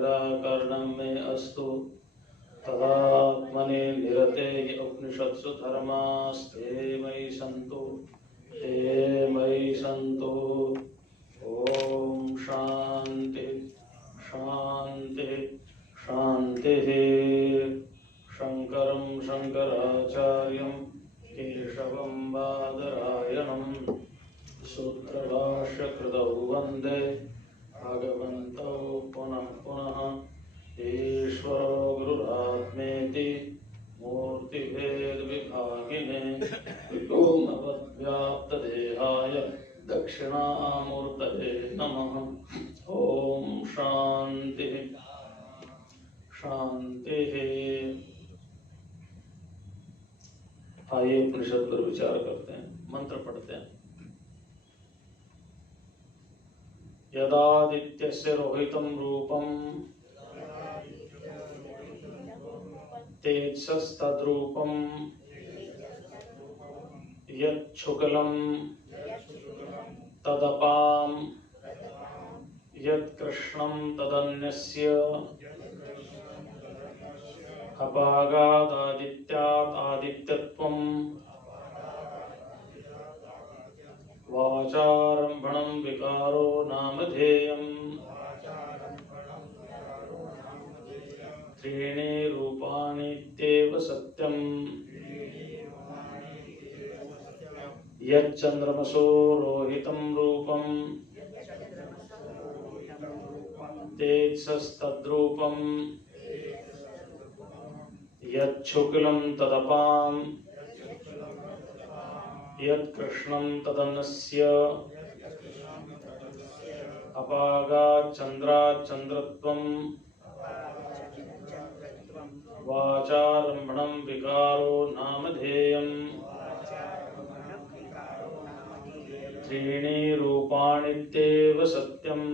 निराकरणं मे अस्तु तदात्मने निरते उपनिषत्सु धर्मास्ते मयि सन्तु ते मयि सन्तु। ओम शांति शांति शांतिः। शंकरं शंकराचार्यं केशवं बादरायणं सूत्रभाष्यकृतौ वन्दे भगवन्तौ पुनः पुनः। ईश्वरो गुरुरात्मेति मूर्तिभेदविभागिने व्योमवद्व्याप्तदेहाय दक्षिणामूर्तये नमः। ओम शांति शांति। आइए उपनिषद पर विचार करते हैं, मंत्र पढ़ते हैं। यदादित्यस्य रोहितं रूपं तेजसस्तद्रूपं यच्छुक्लं तदपां यत्कृष्णं तदन्यस्य अपागादादित्यात् आदित्यत्वं वाचारम्भणं विकारो नामधेयम् त्रीणि रूपाणीत्येव सत्यम् यच्चन्द्रमसो रोहितं रूपं तेजसस्तद्रूपं यच्छुक्लं तदपां यत्कृष्णं तदन्यस्य अपागात् चन्द्रात् चन्द्रत्वं वाचारम्भणं विकारो नामधेयम् त्रीणि रूपाणीत्येव सत्यम्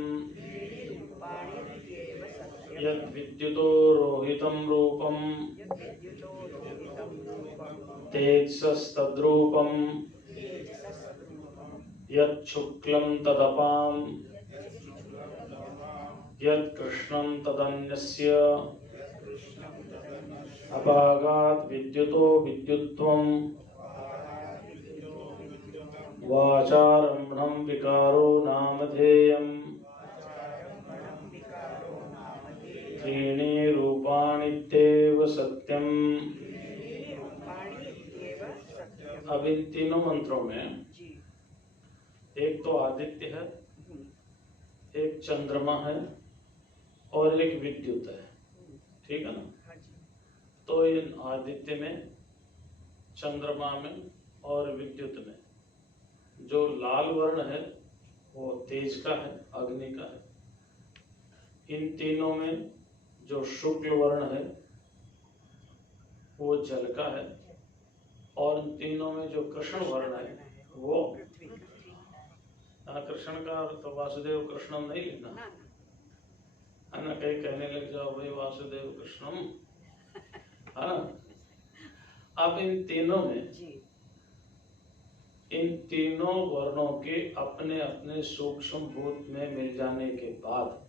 यद्विद्युतो रोहितं रूपं तेजसस्तद्रूपं यच्छुक्लं तदपां यत्कृष्णं तदन्यस्य अपागात् विद्युतो विद्युत्वं वाचारम्भणं विकारो नामधेयम् त्रीणि रूपाणीत्येव सत्यम्। अब इन तीनों मंत्रों में एक तो आदित्य है, एक चंद्रमा है और एक विद्युत है, ठीक है ना। तो इन आदित्य में, चंद्रमा में और विद्युत में जो लाल वर्ण है वो तेज का है, अग्नि का है। इन तीनों में जो शुक्ल वर्ण है वो जल का है, और इन तीनों में जो कृष्ण वर्ण है वो कृष्ण का तो वासुदेव कृष्णम नहीं लिखना है ना। कहीं कहने लग जाओ भाई वासुदेव कृष्णम, है ना। अब इन तीनों में, इन तीनों वर्णों के अपने अपने सूक्ष्म भूत में मिल जाने के बाद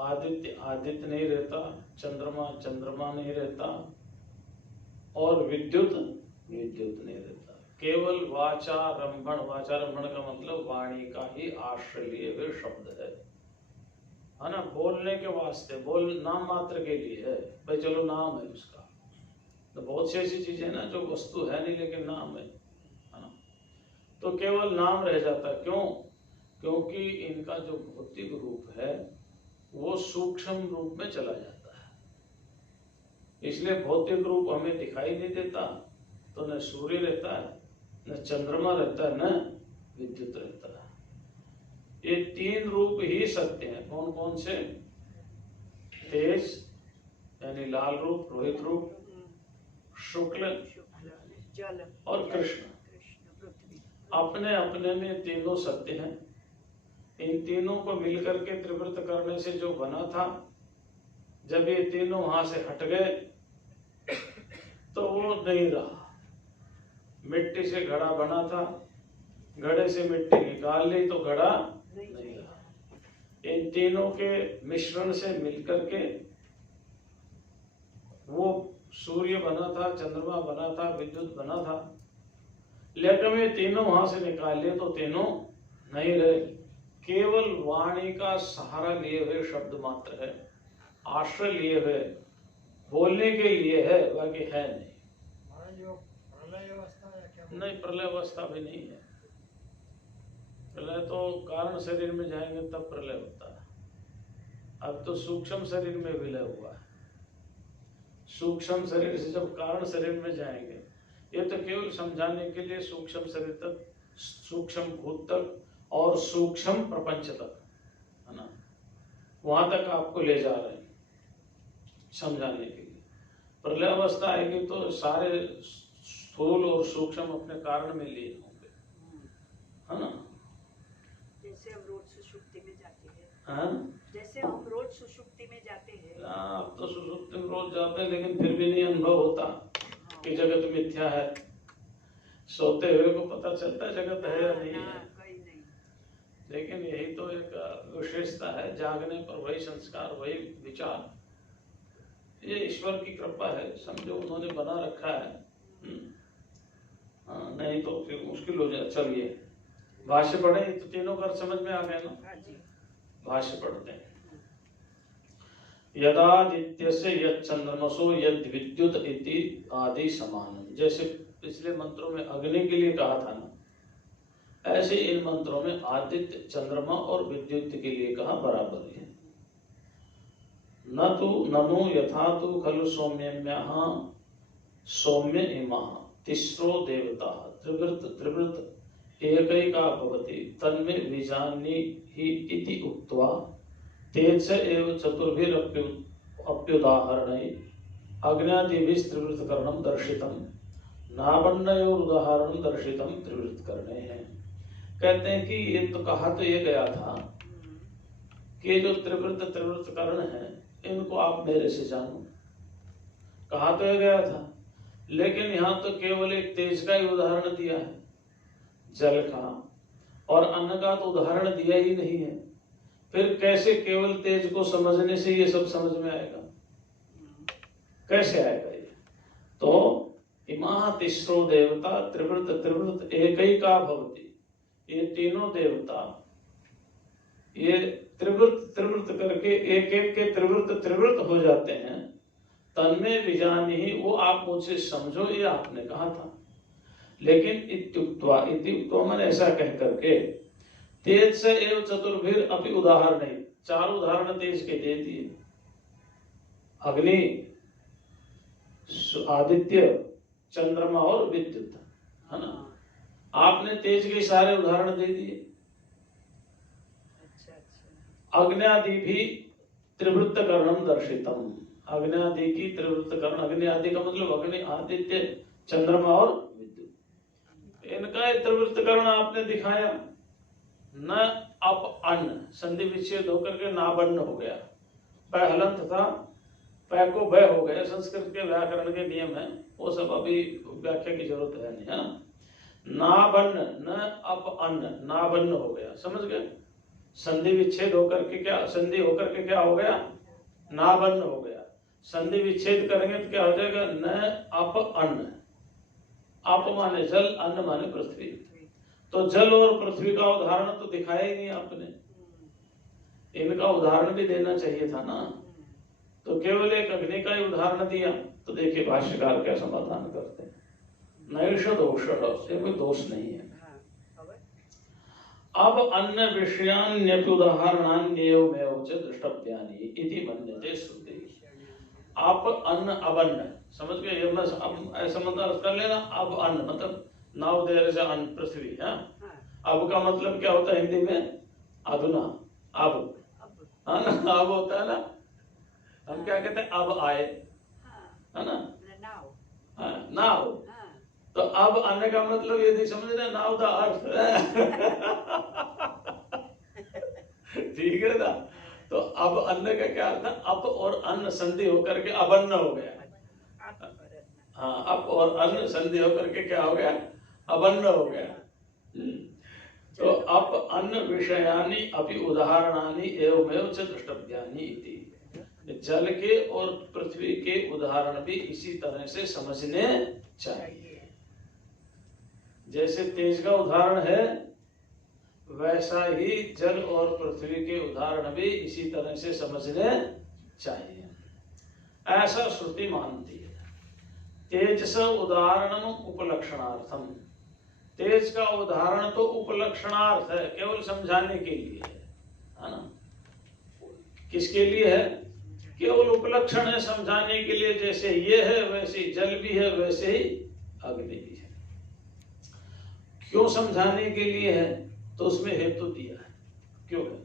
आदित्य आदित्य नहीं रहता, चंद्रमा चंद्रमा नहीं रहता और विद्युत विद्युत नहीं रहता। केवल वाचारंभण, वाचारंभण का मतलब वाणी का ही आश्रय लिए हुए शब्द है ना। बोलने के वास्ते, बोल नाम मात्र के लिए है भाई, चलो नाम है उसका। तो बहुत सी ऐसी चीजें है ना जो वस्तु है नहीं लेकिन नाम है ना। तो केवल नाम रह जाता। क्यों? क्योंकि इनका जो भौतिक रूप है वो सूक्ष्म रूप में चला जाता है, इसलिए भौतिक रूप हमें दिखाई नहीं देता। तो न सूर्य रहता है, न चंद्रमा रहता है, न विद्युत रहता है। ये तीन रूप ही सत्य हैं। कौन कौन से? तेज यानी लाल रूप, रोहित रूप, शुक्ल और कृष्ण। अपने अपने में तीनों सत्य हैं। इन तीनों को मिलकर के त्रिवृत करने से जो बना था, जब ये तीनों वहां से हट गए तो वो नहीं रहा। मिट्टी से घड़ा बना था, घड़े से मिट्टी निकाल ली तो घड़ा नहीं रहा। इन तीनों के मिश्रण से मिलकर के वो सूर्य बना था, चंद्रमा बना था, विद्युत बना था। लेकिन ये तीनों वहां से निकाले तो तीनों नहीं रहे, केवल वाणी का सहारा लिए हुए शब्द मात्र है, आश्रय लिए हुए बोलने के लिए है, बाकी है नहीं। नहीं, प्रलय अवस्था भी नहीं है। प्रलय तो कारण शरीर में जाएंगे तब प्रलय होता है। अब तो सूक्ष्म शरीर में विलय हुआ है। सूक्ष्म शरीर से जब कारण शरीर में जाएंगे, ये तो केवल समझाने के लिए सूक्ष्म शरीर तक, सूक्ष्म भूत तक और सूक्ष्म प्रपंच तक, है ना, वहां तक आपको ले जा रहे हैं समझाने के लिए। प्रलय अवस्था आएगी तो सारे स्थूल और सूक्ष्म अपने कारण में लिए होंगे, है ना। जैसे हम रोज सुषुप्ति में जाते हैं, हाँ, जैसे हम रोज सुषुप्ति में जाते हैं। आप तो सुषुप्ति में रोज जाते हैं, लेकिन फिर भी नहीं अनुभव होता कि जगत मिथ्या है। सोते हुए को पता चलता है जगत है या नहीं है, लेकिन यही तो एक विशेषता है, जागने पर वही संस्कार, वही विचार, ये ईश्वर की कृपा है, समझो उन्होंने बना रखा है। हाँ, नहीं तो फिर मुश्किल हो जाए। चलिए भाष्य पढ़े, तो तीनों का समझ में आ गए ना। भाष्य पढ़ते हैं। यदादित्यस्य यच्चंद्रमसो यद्विद्युत इति आदि समानम। जैसे पिछले मंत्रों में अग्नि के लिए कहा था ना, ऐसे इन मंत्रों में आदित्य, चंद्रमा और विद्युत के लिए कहा बराबर है। न तो ननु यथा तो खलु सौम्यम्यः सौम्य इमः तिस्रो देवता त्रिवृत एकैका भवति तन्मे बीजानि हि इति उक्त्वा तेज एव चतुर्भिरप्युदाहरणैः अग्न्यादिभिः त्रिवृत्तकरणं दर्शितं नावण्णयोरुदाहरणं दर्शितं त्रिवृत्तकरणैः। कहते हैं कि ये तो कहा तो ये गया था कि जो त्रिवृत्तकरण है इनको आप मेरे से जानो, कहा तो ये गया था, लेकिन यहाँ तो केवल एक तेज का ही उदाहरण दिया है, जल का और अन्न का तो उदाहरण दिया ही नहीं है। फिर कैसे केवल तेज को समझने से ये सब समझ में आएगा, कैसे आएगा ये? तो इमा तिस्रो देवता त्रिवृत एकैका भवति, ये तीनों देवता ये त्रिवृत करके एक एक के त्रिवृत हो जाते हैं। तन्मे बीजानि ही, वो आप मुझसे समझो, ये आपने कहा था। लेकिन इत्युक्त्वा मैंने ऐसा कह करके तेज से एवं चतुर्भिर अपि उदाहरण नहीं, चार उदाहरण तेज के दे दिए। अग्नि, आदित्य, चंद्रमा और विद्युत, है ना। आपने तेज के सारे उदाहरण दे दिए। अग्न्यादि भी त्रिवृत्तकरणं दर्शितम, अग्न्यादि की त्रिवृत्तकरण, अग्न्यादि का मतलब अग्नि, आदित्य, चंद्रमा और विद्युत, इनका त्रिवृत्तकरण आपने दिखाया। न अप अन्न संधि विच्छेद होकर के नाबन्न हो गया, पै हलंत था, पै को भय हो गया, संस्कृत के व्याकरण के नियम है, वो सब अभी व्याख्या की जरूरत है नहीं, है ना। नाबन्न, न अप अन्न, नाबन्न हो गया, समझ गए। संधि विच्छेद होकर के क्या, संधि होकर के क्या हो गया, नाबन्न हो गया। संधि विच्छेद करेंगे तो क्या हो जाएगा, न अप अन्न, अप माने जल, अन्न माने पृथ्वी। तो जल और पृथ्वी का उदाहरण तो दिखाया ही नहीं आपने, इनका उदाहरण भी देना चाहिए था ना। तो केवल एक अग्नि का ही उदाहरण दिया। तो देखिए भाष्यकार क्या समाधान करते हैं। नैष दोष, कोई दोष नहीं है। अब अन्य विषयान्यपि उदाहरणान्येवमेव च द्रष्टव्यानि इति मन्यते श्रुति। आप अन्न अवन्न, समझ गए, ये मैं ऐसा मतलब कर लेना। अब अन्न मतलब नाव देर से अन्न, पृथ्वी है। अब का मतलब क्या होता है हिंदी में, अधुना, अब, अब होता है ना। हम क्या कहते हैं, अब आए, है ना, नाव। तो अब आने का मतलब यदि समझ रहे, नाव का अर्थ ठीक है ना। तो अब अन्न का क्या अर्थ है, अप और अन्न संधि होकर के अबन्न हो गया। हाँ, अप और अन्न संधि होकर के क्या हो गया, अबन्न हो गया। तो अप अन्न विषयानि अपि उदाहरणानि एवमेव च द्रष्टव्यानि इति। जल के और पृथ्वी के उदाहरण भी इसी तरह से समझने चाहिए। जैसे तेज का उदाहरण है, वैसा ही जल और पृथ्वी के उदाहरण भी इसी तरह से समझने चाहिए, ऐसा श्रुति मानती है। तेजस उदाहरणम उपलक्षणार्थम, तेज का उदाहरण तो उपलक्षणार्थ है, केवल समझाने के लिए है ना। किसके लिए है? केवल उपलक्षण है, समझाने के लिए। जैसे ये है वैसे ही जल भी है, वैसे ही अग्नि भी है। क्यों समझाने के लिए है? तो उसमें हेतु दिया है। क्यों है?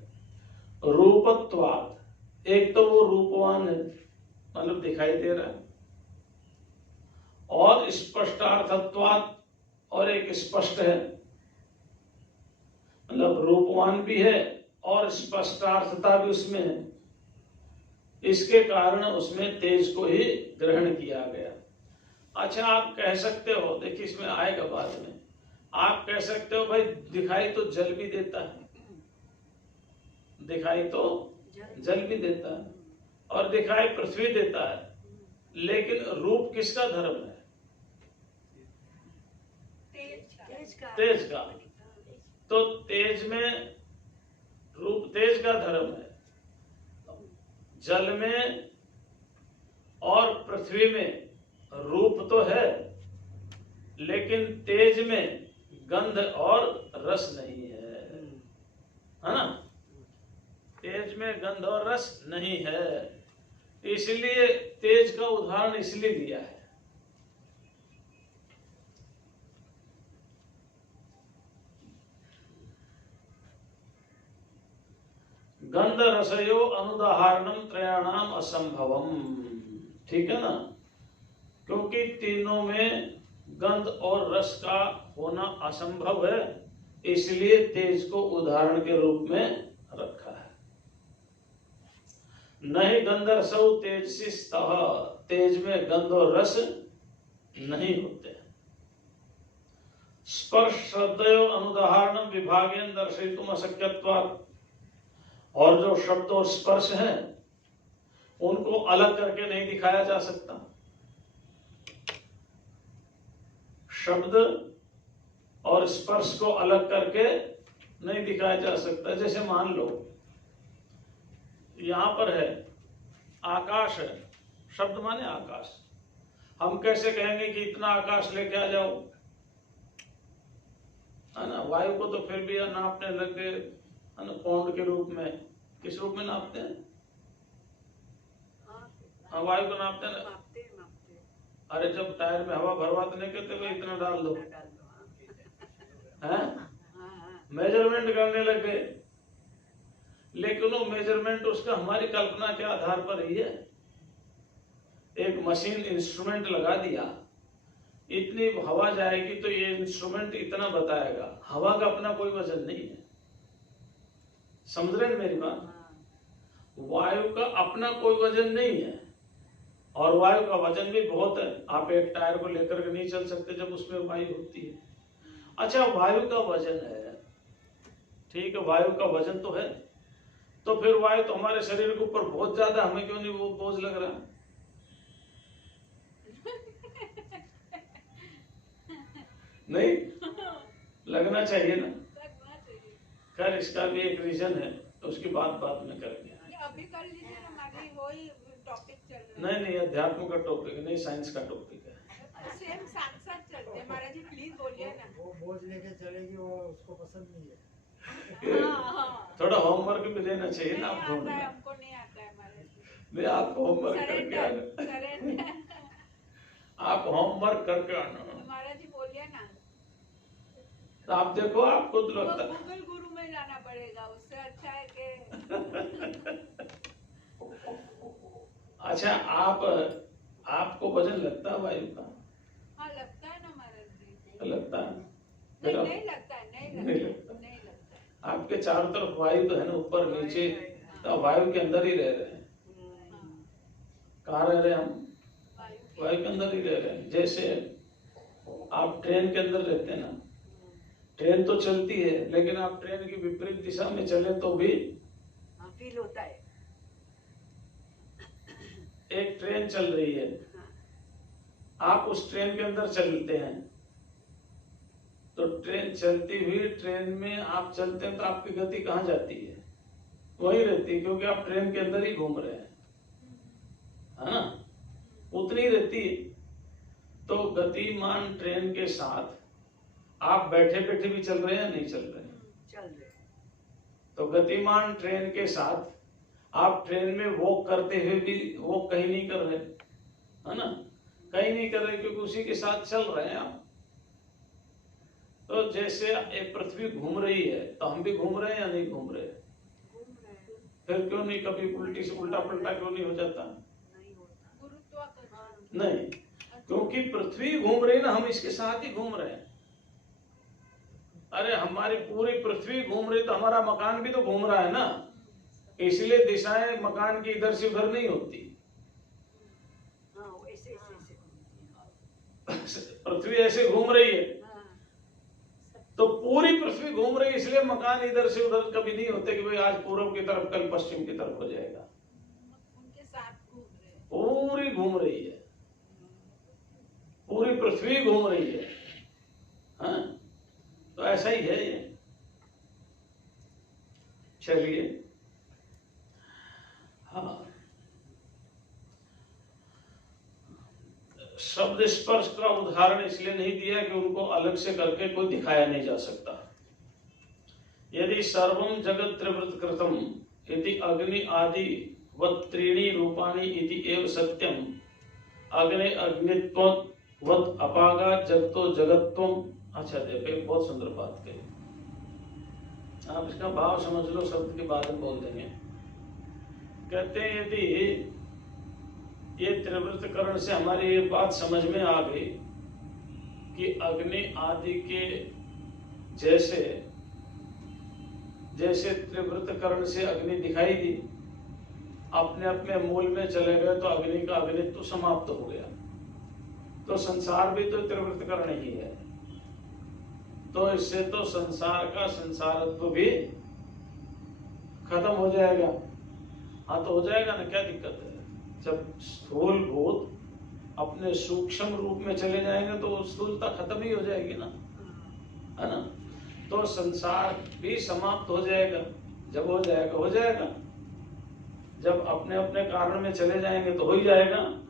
रूपत्वात्, एक तो वो रूपवान है, मतलब दिखाई दे रहा है, और स्पष्टार्थत्वात्, और एक स्पष्ट है, मतलब रूपवान भी है और स्पष्टार्थता भी उसमें है। इसके कारण उसमें तेज को ही ग्रहण किया गया। अच्छा, आप कह सकते हो, देखिए इसमें आएगा बाद में, आप कह सकते हो भाई दिखाई तो जल भी देता है, दिखाई तो जल भी देता है और दिखाई पृथ्वी देता है, लेकिन रूप किसका धर्म है? तेज का। तो तेज में रूप तेज का धर्म है, जल में और पृथ्वी में रूप तो है, लेकिन तेज में गंध और रस नहीं है ना। तेज में गंध और रस नहीं है, इसलिए तेज का उदाहरण इसलिए दिया है। गंध रसयो अनुदाहरणम त्रयाणाम असंभवम, ठीक है ना, क्योंकि तीनों में गंध और रस का होना असंभव है, इसलिए तेज को उदाहरण के रूप में रखा है। नहीं गंध रसो तेजसी स्तः, तेज में गंध और रस नहीं होते। स्पर्श शब्दयो अनुदाहरणम विभागेन दर्शयितुम अशक्यत्वात्, और जो शब्द और स्पर्श है उनको अलग करके नहीं दिखाया जा सकता। शब्द और स्पर्श को अलग करके नहीं दिखाया जा सकता। जैसे मान लो यहां पर है आकाश है, शब्द माने आकाश, हम कैसे कहेंगे कि इतना आकाश लेके आ जाओ, है ना। वायु को तो फिर भी नापने लग गए, है ना, पौंड के रूप में। किस रूप में नापते हैं? हाँ, वायु को नापते हैं। अरे जब टायर में हवा भरवा तो नहीं कहते भाई इतना डाल दो, हैं? मेजरमेंट करने लग गए, लेकिन वो मेजरमेंट उसका हमारी कल्पना के आधार पर ही है। एक मशीन इंस्ट्रूमेंट लगा दिया, इतनी हवा जाएगी तो ये इंस्ट्रूमेंट इतना बताएगा, हवा का अपना कोई वजन नहीं है। समझ रहे हैं मेरी बात? वायु का अपना कोई वजन नहीं है, और वायु का वजन भी बहुत है। आप एक टायर को लेकर के नहीं चल सकते जब उसमें वायु होती है। अच्छा, वायु का वजन है, ठीक है, वायु का वजन तो है, तो फिर वायु तो हमारे शरीर के ऊपर बहुत ज्यादा, हमें क्यों नहीं वो बोझ लग रहा? नहीं लगना चाहिए ना। खैर इसका भी एक रीजन है, तो उसकी बात में करेंगे। अभी कर लीजिए ना, मारी वही टॉपिक चल रहा है। नहीं अध्यात्म का टॉपिक नहीं, साइंस का टॉपिक है। सेम साथ साथ चलते हैं। महाराज जी प्लीज बोलिए ना। वो बोझ लेके चलेगी, वो उसको पसंद नहीं है। हाँ। थोड़ा होमवर्क भी देना चाहिए ना आपको। हमको नहीं आता है महाराज जी। नहीं, आप होमवर्क करके आना। आप होमवर्क करके आना। महाराज जी बोलिए ना। तो आप देखो, आपको तो लगता है गूगल गुरु में जाना पड़ेगा, उससे अच्छा है कि अच्छा, आपको वजन लगता है वायु का? हाँ लगता है ना महाराज जी। लगता है? नहीं लगता है, नहीं लगता है। आपके चारों तरफ वायु तो है ना, ऊपर नीचे, तो वायु के अंदर ही रह रहे हैं। कहाँ रह रहे हैं हम? वायु के अंदर ही रह रहे हैं। जैसे आप ट्रेन के अंदर रहते हैं ना, ट्रेन तो चलती है, लेकिन आप ट्रेन की विपरीत दिशा में चले तो भी हाँ, फील होता है। एक ट्रेन चल रही है, आप उस ट्रेन के अंदर चलते हैं, तो ट्रेन चलती हुई ट्रेन में आप चलते हैं तो आपकी गति कहाँ जाती है? वही रहती है, क्योंकि आप ट्रेन के अंदर ही घूम रहे हैं, है ना? उतनी रहती है। तो गतिमान ट्रेन के साथ आप बैठे बैठे भी चल रहे हैं, नहीं चल रहे हैं? चल रहे। तो गतिमान ट्रेन के साथ आप ट्रेन में वॉक करते हुए भी वॉक कहीं नहीं कर रहे, है ना? कहीं नहीं कर रहे, क्योंकि उसी के साथ चल रहे हैं आप। तो जैसे एक पृथ्वी घूम रही है, तो हम भी घूम रहे हैं या नहीं घूम रहे? घूम रहे हैं। फिर क्यों नहीं कभी उल्टी से उल्टा पलटा क्यों नहीं हो जाता? नहीं होता। नहीं, क्योंकि पृथ्वी घूम रही ना, हम इसके साथ ही घूम रहे हैं। अरे हमारी पूरी पृथ्वी घूम रही तो हमारा मकान भी तो घूम रहा है ना, इसलिए दिशाएं मकान की इधर से उधर नहीं होती। हाँ, ऐसे पृथ्वी ऐसे घूम रही है, हाँ, तो पूरी पृथ्वी घूम रही है, इसलिए मकान इधर से उधर कभी नहीं होते कि भाई आज पूर्व की तरफ कल पश्चिम की तरफ हो जाएगा। उनके साथ घूम रहे हैं। पूरी घूम रही है, पूरी पृथ्वी घूम रही है। हाँ, तो ऐसा ही है ये। चलिए, हाँ, शब्द स्पर्श का उदाहरण इसलिए नहीं दिया कि उनको अलग से करके कोई दिखाया नहीं जा सकता। यदि सर्वम जगत त्रिवृत कृतम यदि अग्नि आदि वत् त्रीणि रूपाणि इति एव सत्यम अग्नि अग्नित्वं वत् अपागा जगतो जगत्वम। अच्छा देखो, एक बहुत सुंदर बात कही, आप इसका भाव समझ लो, शब्द के बाद में बोल देंगे। कहते हैं यदि ये त्रिवृत करण से हमारी ये बात समझ में आ गई कि अग्नि आदि के जैसे जैसे त्रिवृत करण से अग्नि दिखाई दी, अपने अपने मूल में चले गए, तो अग्नि का अग्नित्व समाप्त हो गया। तो संसार भी तो त्रिवृत करण ही है, तो इससे तो संसार का संसारत्व भी खत्म हो जाएगा। हाँ, तो हो जाएगा ना, क्या दिक्कत है? जब स्थूल भूत अपने सूक्ष्म रूप में चले जाएंगे तो स्थूलता खत्म ही हो जाएगी ना, है ना? तो संसार भी समाप्त हो जाएगा। जब हो जाएगा हो जाएगा, जब अपने अपने कारण में चले जाएंगे तो हो ही जाएगा।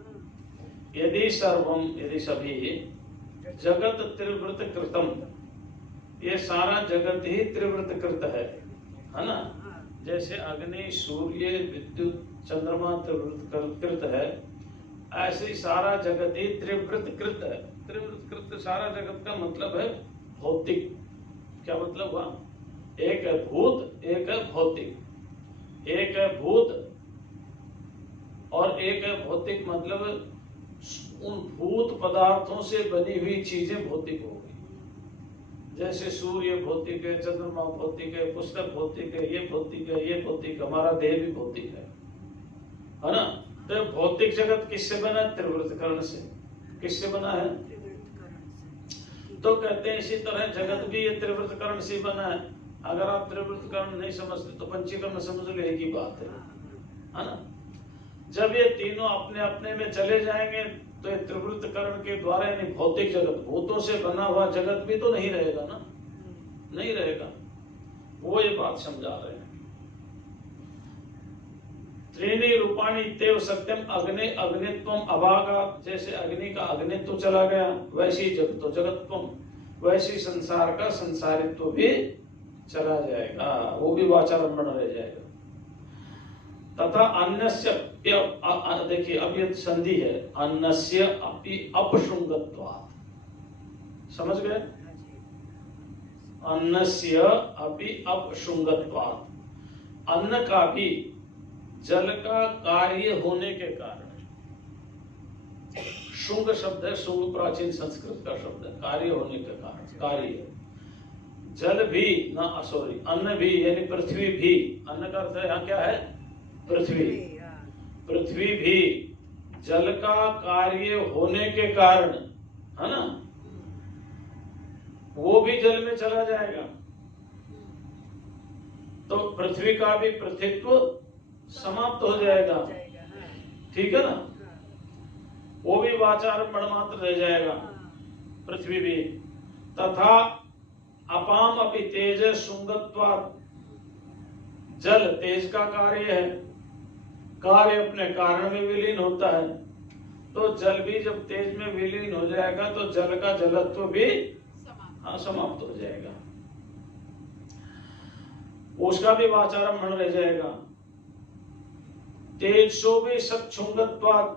यदि सर्वम, यदि सभी जगत त्रिवृत कृतम, ये सारा जगत ही त्रिवृत कृत है ना? जैसे अग्नि सूर्य विद्युत चंद्रमा त्रिवृत कृत है, ऐसे ही सारा जगत ही त्रिवृत कृत है। त्रिवृत कृत सारा जगत का मतलब है भौतिक। क्या मतलब हुआ? एक है भूत, एक है भौतिक। एक है भूत और एक है भौतिक, मतलब उन भूत पदार्थों से बनी हुई चीजें भौतिक हो गई। जैसे सूर्य भौतिक है, चंद्रमा भौतिक है, पुस्तक भौतिक है, ये भौतिक है, ये भौतिक, हमारा देह भी भौतिक है ना? तो भौतिक जगत किससे बना? त्रिवृत करण से। किससे बना है? तो कहते हैं इसी तरह जगत भी ये त्रिवृत करण से बना है। अगर आप त्रिवृत करण नहीं समझते तो पंचीकरण समझ लो, एक ही बात है ना? जब ये तीनों अपने अपने में चले जाएंगे तो ये त्रिवृत करण के द्वारा, यानी भौतिक जगत, भूतों से बना हुआ जगत भी तो नहीं रहेगा ना, नहीं रहेगा। वो ये बात समझा रहे हैं। त्रीणि रूपाणि इत्येव सत्यम अग्नि अग्नित्वम अभागा, जैसे अग्नि का अग्नित्व चला गया, वैसी जगतो जगत्वम, वैसी संसार का संसारित्व भी चला जाएगा, वो भी वाचारंभण रह जाएगा। तथा अन्यस्य, देखिए अब ये संधि है, अन्यस्य अपि अपशृंगत्वात्, समझ गए? अन्नस्य अपि अपशृंगत्वात्, अन्न का भी जल का कार्य होने के कारण, शुंग शब्द है, शुंग प्राचीन संस्कृत का शब्द है, कार्य होने के कारण, कार्य। जल भी ना, सॉरी, अन्न भी यानी पृथ्वी भी, अन्न का अर्थ यहाँ क्या है? पृथ्वी। पृथ्वी भी जल का कार्य होने के कारण, है ना, वो भी जल में चला जाएगा। तो पृथ्वी का भी पृथ्वीत्व समाप्त हो जाएगा। ठीक है ना, वो भी वाचारंभण मात्र रह जाएगा, पृथ्वी भी। तथा अपाम अपि तेज शुंगत्वात्, जल तेज का कार्य है, कार्य अपने कारण में विलीन होता है। तो जल भी जब तेज में विलीन हो जाएगा तो जल का जलत्व भी समाप्त हो जाएगा, उसका भी वाचारंभण रह जाएगा। तेजसो भी सच्छुंगत्वात्,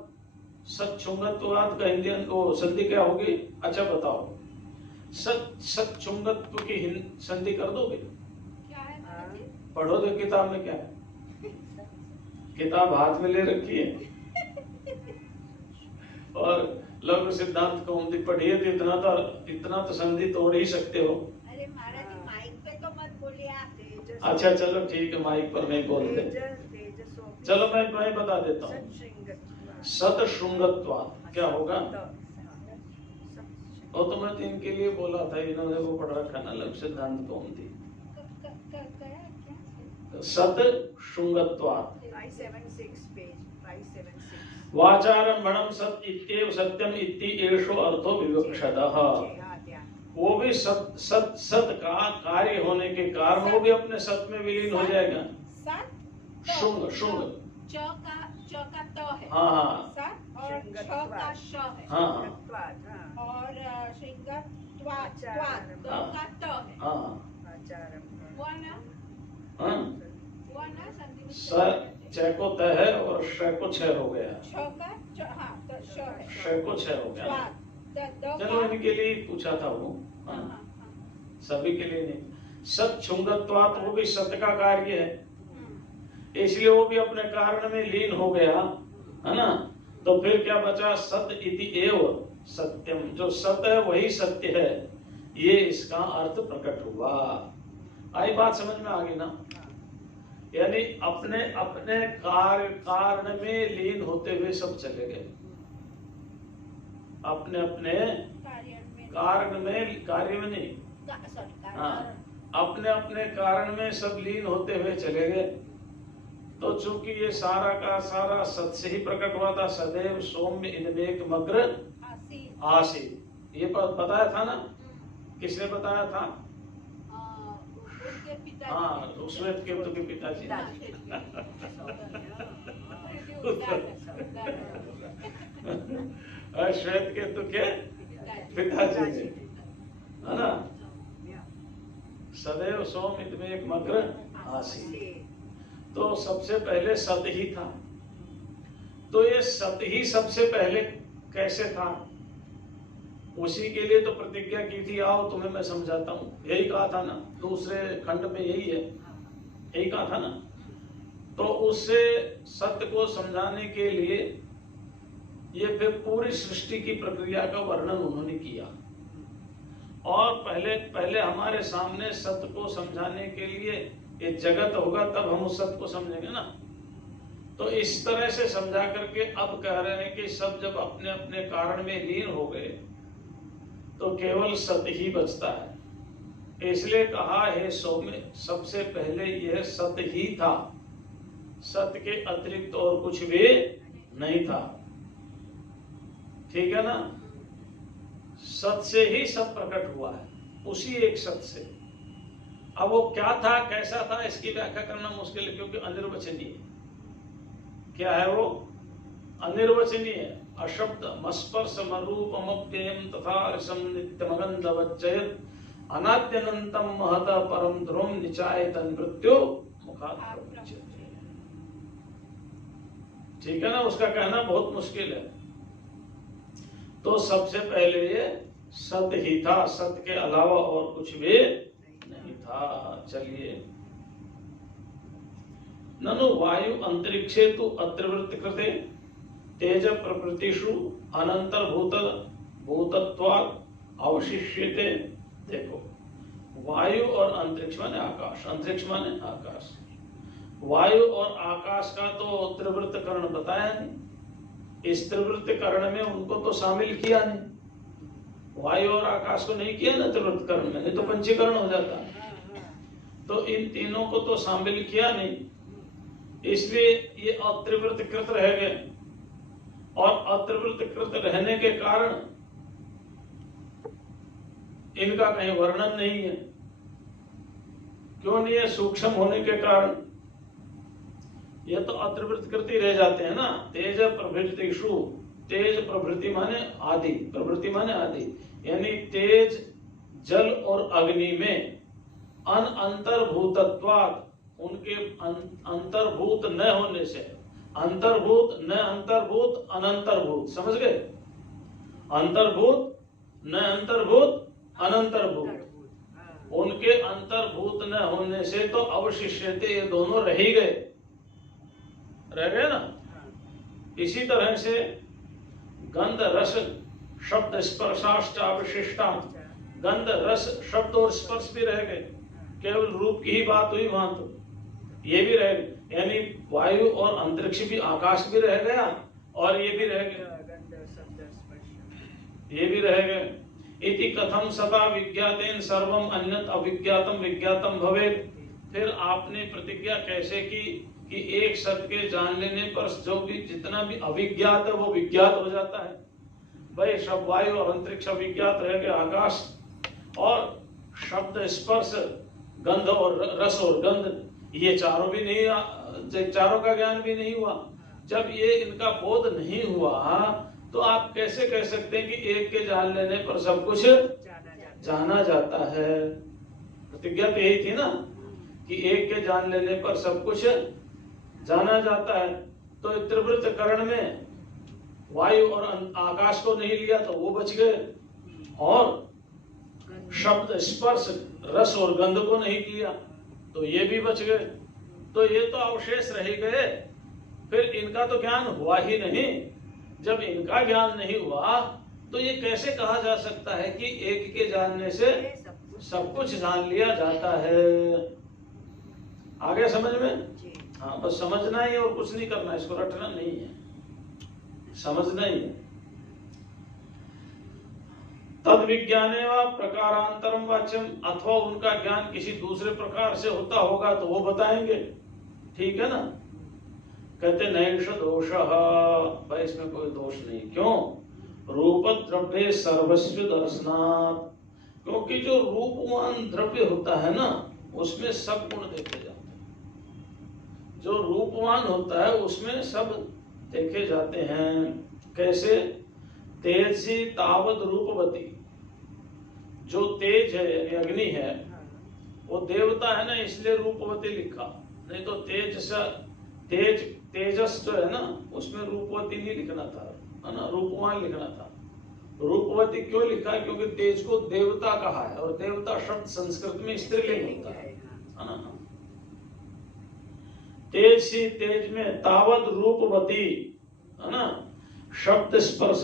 सच्छुंगत्वात् का हिंदी वो संधि क्या होगी? अच्छा बताओ, सच्छुंगत्व की संधि कर दोगे? क्या है महाराज जी? पढ़ो तो किताब में क्या है, किताब हाथ में ले रखी है और लघु सिद्धांत कौमुदी पढ़िए तो इतना तो संधि तोड़ ही सकते हो। अरे महाराज जी माइक पे तो मत बोलिए आप। अच्छा चलो ठीक है, माइक पर मैं बोल दे। चलो मैं बता देता हूँ। सतशृंगत्वात् क्या होगा? वो तो मैं इनके लिए बोला था, इन्होंने वो पढ़ रखा ना लघु सिद्धांत कौमुदी। सतशृंगत्वात् 576 पेज 576 वाचारंभणम सत इत्येव सत्यम इति एषो अर्थो विवक्षतः। वो भी सत का कार्य होने के कारण वो भी अपने सत में विलीन हो जाएगा। शुंग शुंग च का त है। हाँ सत और छ का श है। हाँ और श्रृंगत्वात् का त है। हाँ हुआ ना? हाँ हुआ ना संधि में? छ को त है और श को छ हो गया। छ का हाँ तो श है। श को छ हो गया। चलो इनके लिए पूछा था वो, सभी के लिए नहीं। सत छुंगत्वात् वो भी सत का कार्य है, इसलिए वो भी अपने कारण में लीन हो गया, है ना। तो फिर क्या बचा? सत इति एव सत्यम, जो सत है वही सत्य है, ये इसका अर्थ प्रकट हुआ। आई बात समझ में आ गई ना? यानी अपने अपने कारण में लीन होते हुए सब चले गए, अपने अपने कार्य में नहीं, हाँ, अपने अपने कारण में सब लीन होते हुए चले गए। तो चूंकि ये सारा का सारा सत से ही प्रकट हुआ था, सदैव सौम्य इनमेक मग्र आसी, ये बताया था ना? किसने बताया था? हाँ, श्वेत केतु के पिताजी। श्वेत केतु के पिताजी ने, है ना? सदैव सौम्य इनमेक मग्र आसी। तो सबसे पहले सत ही था। तो ये सत ही सबसे पहले कैसे था? उसी के लिए तो प्रतिज्ञा की थी, आओ तुम्हें मैं समझाता हूँ। यही कहा था ना, दूसरे खंड में यही है, यही कहा था ना। तो उससे सत्य को समझाने के लिए ये फिर पूरी सृष्टि की प्रक्रिया का वर्णन उन्होंने किया। और पहले हमारे सामने सत्य को समझाने के लिए ये जगत होगा, तब हम उस सत्य को समझेंगे ना। तो इस तरह से समझा करके अब कह रहे हैं कि सब जब अपने अपने कारण में लीन हो गए तो केवल सत्य ही बचता है। इसलिए कहा है सौम्य, सबसे पहले यह सत्य ही था, सत्य के अतिरिक्त और कुछ भी नहीं था। ठीक है ना? सत्य से ही सब प्रकट हुआ है, उसी एक सत्य से। अब वो क्या था, कैसा था, इसकी व्याख्या करना मुश्किल है, क्योंकि अनिर्वचनीय। क्या है वो? अनिर्वचनीय, अशब्द मस्पर्श मरूपमप्ययम् तथा रसं नित्यमगन्धवच्चयत् अनाद्यनन्तं महत परम ध्रुवं निचायतन मृत्यु मुखात् प्रविच्यते। ठीक है ना? उसका कहना बहुत मुश्किल है। तो सबसे पहले ये सत्य ही था, सत्य के अलावा और कुछ भी नहीं था। चलिए, ननु वायु अंतरिक्षे तु अत्रिवृत्त कृते तेज प्रकृतिषु अनंतर्भूत भूतत्वात् अवशिष्यते। देखो, वायु और अंतरिक्ष माने आकाश, अंतरिक्ष माने आकाश। वायु और आकाश का तो त्रिवृत्त कर्ण बताया नहीं, इस त्रिवृत्त कर्ण में उनको तो शामिल किया नहीं। वायु और आकाश को नहीं किया ना त्रिवृत्त करण में, नहीं तो पंचीकरण हो जाता। हाँ, हाँ। तो इन तीनों को तो शामिल किया नहीं, इसलिए ये अत्रिवृत्त कृत रह गए। और अत्रिवृत्त कृत रहने के कारण इनका कहीं वर्णन नहीं है। क्यों नहीं है? सूक्ष्म होने के कारण। ये तो अत्रिवृत्त कृति रह जाते हैं ना। तेज प्रभृतिषु, तेज प्रभृति माने आदि, प्रभृति माने आदि, यानी तेज जल और अग्नि में अंतर्भूतत्वात्, उनके अंतर्भूत न होने से, अंतर्भूत न अंतर्भूत अनंतर्भूत, समझ गए? अंतर्भूत न अंतर्भूत अनंतर्भूत, हाँ। उनके अंतर्भूत न होने से तो अवशिष्यते, ये दोनों रह ही गए, रह गए ना। हाँ। इसी तरह से गंध रस शब्द स्पर्शाष्ट अवशिष्टा, गंध रस शब्द और स्पर्श भी रह गए, केवल रूप की ही बात हुई वहां, तो ये भी रह गए। यानी वायु और अंतरिक्ष भी, आकाश भी रह गया और ये भी रह गया, गंध शब्द स्पर्श, ये भी रह गए। इति कथम सदा विज्ञातेन सर्वम अन्यत अविज्ञातम विज्ञातम भवेत्। फिर आपने प्रतिज्ञा कैसे की कि एक शब्द के जान लेने पर जो भी जितना भी अविज्ञात है वो विज्ञात हो जाता है। भाई शब्द वायु और अंतरिक्ष अविज्ञात रह गया, आकाश और शब्द स्पर्श गंध और रस और गंध, ये चारों भी नहीं, चारों का ज्ञान भी नहीं हुआ। जब ये इनका बोध नहीं हुआ तो आप कैसे कह सकते हैं कि एक के जान लेने पर सब कुछ जाना जाता है? प्रतिज्ञा तो यही थी ना कि एक के जान लेने पर सब कुछ जाना जाता है। तो त्रिवृत्त करण में वायु और आकाश को नहीं लिया तो वो बच गए, और शब्द स्पर्श रस और गंध को नहीं लिया तो ये भी बच गए। तो ये तो अवशेष रह गए, फिर इनका तो ज्ञान हुआ ही नहीं। जब इनका ज्ञान नहीं हुआ तो ये कैसे कहा जा सकता है कि एक के जानने से सब कुछ जान लिया जाता है? आगे समझ में? हाँ, बस समझना ही है और कुछ नहीं करना, इसको रटना नहीं है, समझना ही है। तद विज्ञाने व प्रकारांतरम वाच्यम, अथवा उनका ज्ञान किसी दूसरे प्रकार से होता होगा तो वो बताएंगे, ठीक है ना। कहते नैष दोष, भाई इसमें कोई दोष नहीं। क्यों? रूप द्रव्य सर्वस्व दर्शनात्, क्योंकि जो रूपवान द्रव्य होता है ना उसमें सब गुण देखे जाते हैं। जो रूपवान होता है उसमें सब देखे जाते हैं। कैसे? तेजसी तावद रूपवती, जो तेज है यानी अग्नि है वो देवता है ना, इसलिए रूपवती लिखा, नहीं तो तेजस जो है ना उसमें रूपवती नहीं लिखना था, है ना, रूपवान लिखना था। रूपवती क्यों लिखा है? क्योंकि तेज को देवता कहा है, और देवता शब्द संस्कृत में स्त्रीलिंग होता है ना। तेज सी, तेज में तावद रूपवती, है ना, शब्द स्पर्श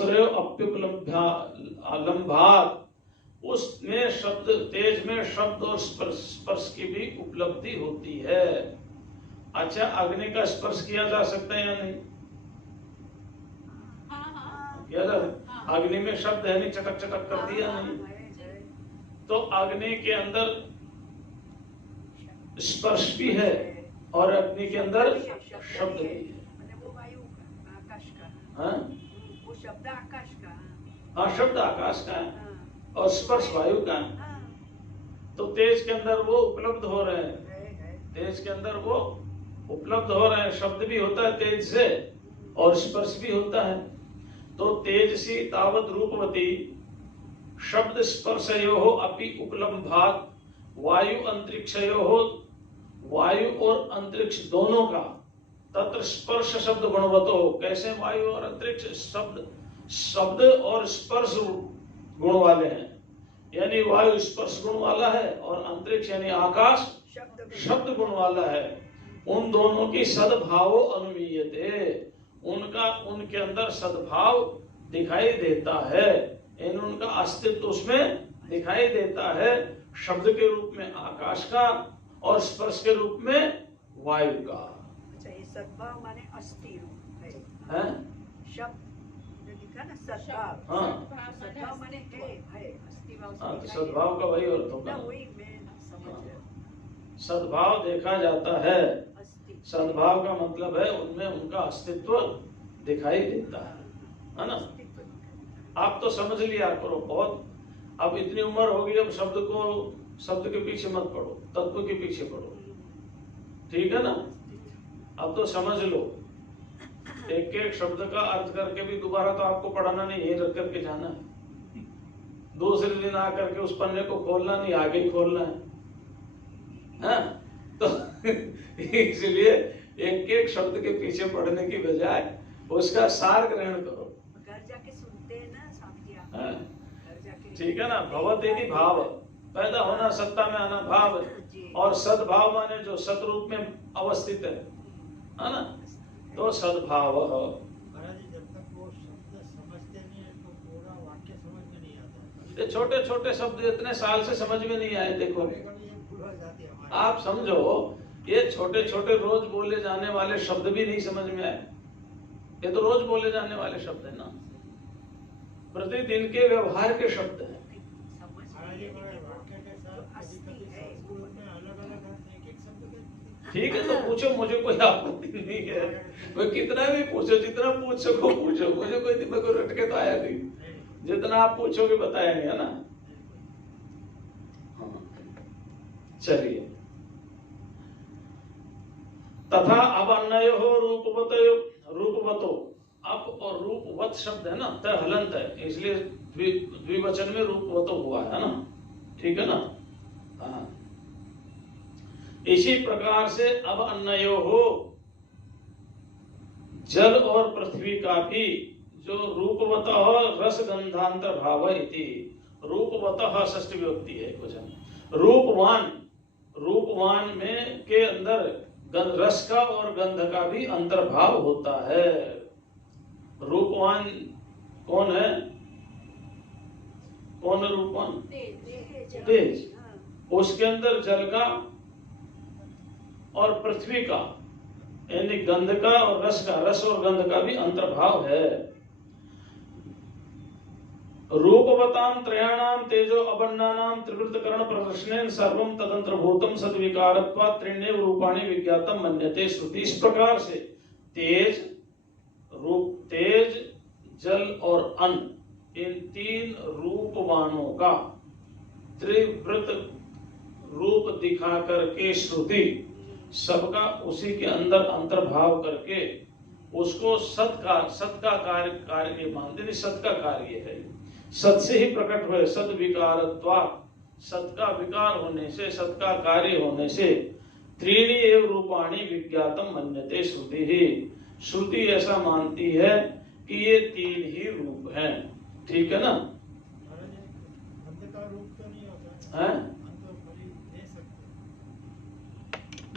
अप्युपलम्भात, उसमें शब्द, तेज में शब्द और स्पर्श की भी उपलब्धि होती है। अच्छा, अग्नि का स्पर्श किया जा सकता है या नहीं? किया जा सकता। अग्नि में शब्द है नहीं, चटक चटक कर दिया नहीं, तो अग्नि के अंदर स्पर्श भी है और अग्नि के अंदर शब्द भी है। वो वायु का, आकाश का, हाँ, वो शब्द आकाश का, हाँ, शब्द आकाश का है और स्पर्श वायु का है। तो तेज के अंदर वो उपलब्ध हो रहे हैं, तेज के अंदर वो उपलब्ध हो रहे हैं, शब्द भी होता है तेज से और स्पर्श भी होता है। तो तेजसी तावद रूपवती शब्द स्पर्शयोः अपि उपलम्भात् वायु अंतरिक्षयोः, वायु और अंतरिक्ष दोनों का तत्र स्पर्श शब्द गुणवतो। कैसे वायु और अंतरिक्ष शब्द और स्पर्श गुण वाले हैं, यानी वायु स्पर्श गुण वाला है और अंतरिक्ष यानी आकाश शब्द गुण वाला है। उन दोनों की सद्भाव अनुमीयते, उनका उनके अंदर सद्भाव दिखाई देता है, यानी उनका अस्तित्व उसमें दिखाई देता है। शब्द के रूप में आकाश का और स्पर्श के रूप में वायु का। अच्छा, ये सद्भाव माने अस्थि रूप है, हैं? शब्द लिखा ना सद्भाव। हाँ सद्भाव माने है अस्थि भाव से हाँ, तो दिखाई सद्भाव का वही अर्थ दे। होगा ना ना। वही मैं समझ रही हूँ। सद्भाव देखा जाता है, अस्थि सद्भाव का मतलब है उनमें उनका अस्तित्व दिखाई देता है ना। अस्तित्व दिखाई आप तो समझ लिया करो बहुत, अब इतनी उम्र होगी, अब शब्द के पीछे मत पड़ो, तत्व के पीछे पड़ो, ठीक है ना। अब तो समझ लो, एक एक शब्द का अर्थ करके भी दोबारा तो आपको पढ़ाना नहीं, यही रख करके जाना है। दूसरे दिन आकर के उस पन्ने को खोलना नहीं, आगे ही खोलना है, हाँ? तो इसलिए एक एक शब्द के पीछे पढ़ने की बजाय उसका सार ग्रहण करो। घर जाके सुनते हैं ना स्वामी आप। हाँ। घर जाके ठीक है ना। भवतेति भाव, पैदा होना, सत्ता में आना, भाव, और सद्भाव माने जो सतरूप में अवस्थित है ना। तो सद्भाव महाराज जी, जब तक वो शब्द समझते नहीं है तो पूरा वाक्य समझ में नहीं आता। ये छोटे छोटे शब्द इतने साल से समझ में नहीं आए। देखो कभी-कभी ये भूल हो जाती है हमारी। आप समझो, ये छोटे छोटे रोज बोले जाने वाले शब्द भी नहीं समझ में आए। ये तो रोज बोले जाने वाले शब्द है ना, प्रतिदिन के व्यवहार के शब्द हैं। समझ महाराज जी, में हमारे नहीं वाक्य के साथ अस्थि कभी-कभी है, संस्कृत में अलग-अलग अर्थ एक-एक शब्द के। ठीक है, तो पूछो, मुझे कोई आपत्ति नहीं है। मैं कितना भी पूछो, जितना पूछ सको पूछो, मुझे कोई दिमाग को रट के तो आया नहीं। जितना आप पूछोगे बताएंगे, है ना। हाँ। चलिए, तथा अब अन्य हो रूपवतो, अब और रूपवत शब्द है ना, त हलंत है, इसलिए द्विवचन में रूपवतो हुआ है ना, ठीक है ना। हाँ। इसी प्रकार से अब अन्यो हो, जल और पृथ्वी का भी जो रूपवतः रस गंधांतर भाव इति, रूपवतः षष्ठी विभक्ति है कुछ। रूपवान में के अंदर रस का और गंध का भी अंतर्भाव होता है। रूपवान कौन है? कौन है रूपवान? तेज। उसके अंदर जल का और पृथ्वी का, यानी गंध का और रस का, रस और गंध का भी अंतर्भाव है। रूपवतां त्रयाणाम तेजो अबन्नानाम त्रिवृत्तकरण प्रदर्शनेन सर्वं तदंतर्भूतम सद्विकारत्वात् त्रीण्येव रूपाणि विज्ञातम मन्यते श्रुति। इस प्रकार से तेज, जल और अन्न, इन तीन रूपवानों का त्रिवृत्त रूप दिखा करके श्रुति सबका उसी के अंदर अंतर्भाव करके उसको सत का कार्य मानते नहीं। सत का कार्य है, सत से ही प्रकट हुए। सद विकारत्वात्, सत का विकार होने से, सत का कार्य होने से, त्रीणि एव रूपाणि विज्ञातम मन्यते श्रुति ही, श्रुति ऐसा मानती है कि ये तीन ही रूप हैं। ठीक है ना। महाराज जी, गंध का रूप तो नहीं होता है? गंध तो खाली दे सकते।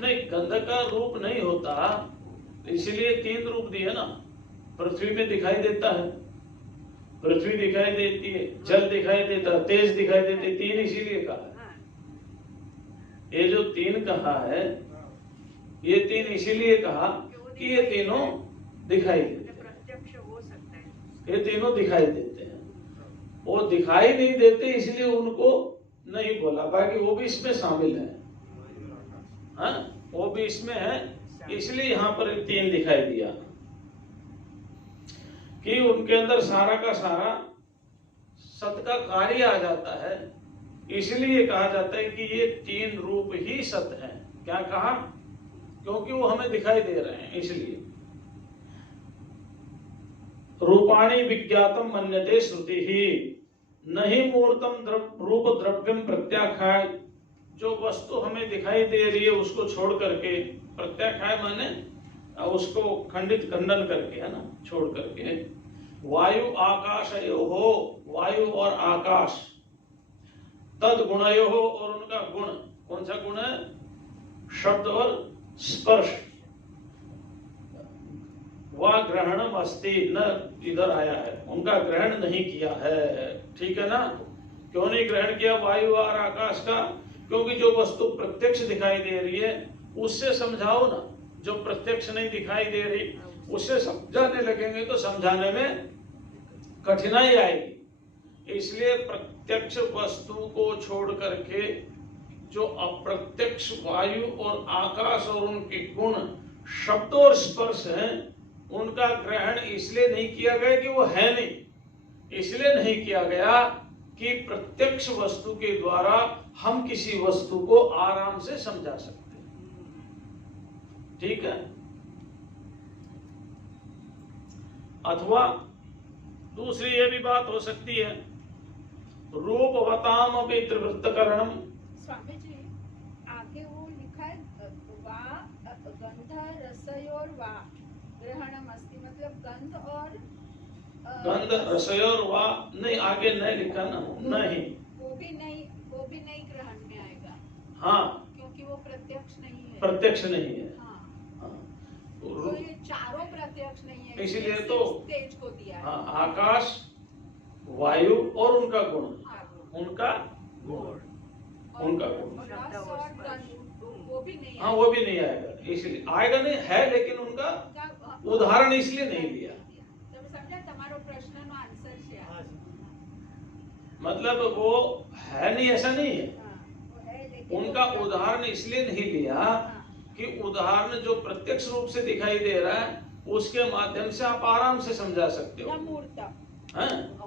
नहीं, गंध का रूप नहीं होता, इसीलिए तीन रूप दिए ना। पृथ्वी में दिखाई देता है, पृथ्वी दिखाई देती है, जल दिखाई देता है, तेज दिखाई देती है, तीन इसीलिए कहा है। ये जो तीन कहा है, ये तीन इसीलिए कहा कि ये तीनों दिखाई देते हैं। प्रत्यक्ष हो सकता है, ये तीनों दिखाई देते हैं। वो दिखाई नहीं देते इसलिए उनको नहीं बोला, बाकी वो भी इसमें शामिल है। हाँ, वो भी इसमें है, इसलिए यहाँ पर तीन दिखाई दिया कि उनके अंदर सारा का सारा सत का कार्य आ जाता है। इसलिए कहा जाता है कि ये तीन रूप ही सत है। क्या कहा? क्योंकि वो हमें दिखाई दे रहे हैं, इसलिए। रूपाणि विज्ञातम मन्यते श्रुति ही, नहीं मूर्तम रूप द्रव्यम प्रत्याख्याय, जो वस्तु हमें दिखाई दे रही है उसको छोड़ करके, प्रत्याख्याय माने उसको खंडन करके, है ना, छोड़ करके। वायु आकाशयो हो, वायु और आकाश, तद गुणयो हो, और उनका गुण, कौन सा गुण है? शब्द और स्पर्श। वह ग्रहणम अस्ति न, इधर आया है, उनका ग्रहण नहीं किया है। ठीक है ना। क्यों नहीं ग्रहण किया वायु और आकाश का? क्योंकि जो वस्तु प्रत्यक्ष दिखाई दे रही है उससे समझाओ ना, जो प्रत्यक्ष नहीं दिखाई दे रही उससे समझाने लगेंगे तो समझाने में कठिनाई आएगी। इसलिए प्रत्यक्ष वस्तु को छोड़ करके जो अप्रत्यक्ष वायु और आकाश और उनके गुण, शब्द और स्पर्श हैं, उनका ग्रहण इसलिए नहीं किया गया कि वो है नहीं, इसलिए नहीं किया गया कि प्रत्यक्ष वस्तु के द्वारा हम किसी वस्तु को आराम से समझा सकते हैं। ठीक है। अथवा दूसरी ये भी बात हो सकती है, रूपवताम अपि त्रिवृत्तकरणम। स्वामी जी आगे वो लिखा है वा गंध रसयोर वा ग्रहणम अस्ति, मतलब गंध और गंध रसयोर वा नहीं, आगे नहीं लिखा ना, नहीं, वो भी नहीं ग्रहण में आएगा। हाँ, क्योंकि वो प्रत्यक्ष नहीं है। प्रत्यक्ष नहीं है। हाँ। हाँ। तो ये चारों प्रत्यक्ष नहीं है, इसीलिए इसलिए तो तेज को दिया है। हाँ, आकाश, वायु और उनका गुण, उनका और उनका गुण, रस और गंध वो भी नहीं हाँ, वो भी नहीं आएगा। इसलिए आएगा नहीं है, लेकिन उनका उदाहरण इसलिए नहीं लिया। समझा તમારો પ્રશ્નનો આન્સર છે આ। मतलब वो है नहीं, ऐसा नहीं है, वो है लेकिन उनका उदाहरण इसलिए नहीं लिया कि उदाहरण जो प्रत्यक्ष रूप से दिखाई दे रहा है उसके माध्यम से आप आराम से समझा सकते हो। अमूर्त हैं?